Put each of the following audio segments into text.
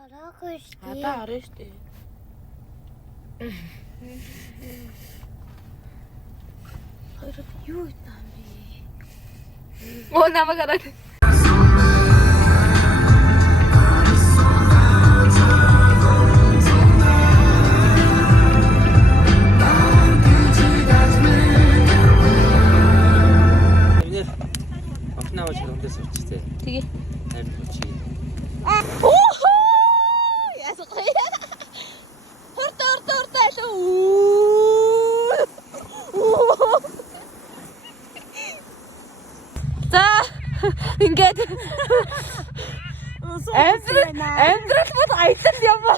Ata harus deh. Юу юм бэ? Оо намайг хараад. Авнаа чирэндээс өчтэй. Тэгээ. Амин өчий. Ясах вэ? Хурд алуу. За ингээд амьдрал бол аялал юм ба.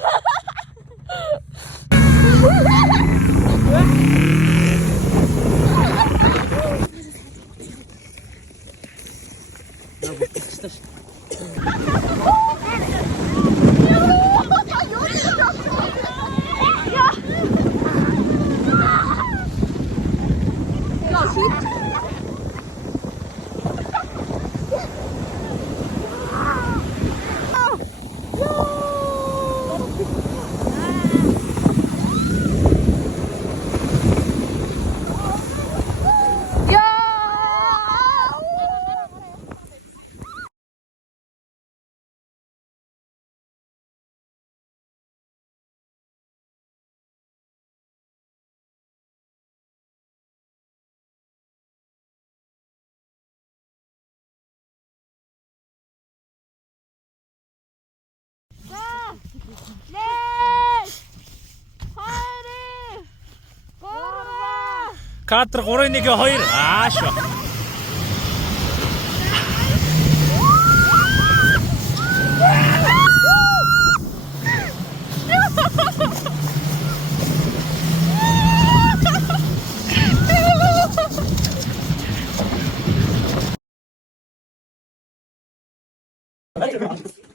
Кадр 3-1-2 ааш.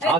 아,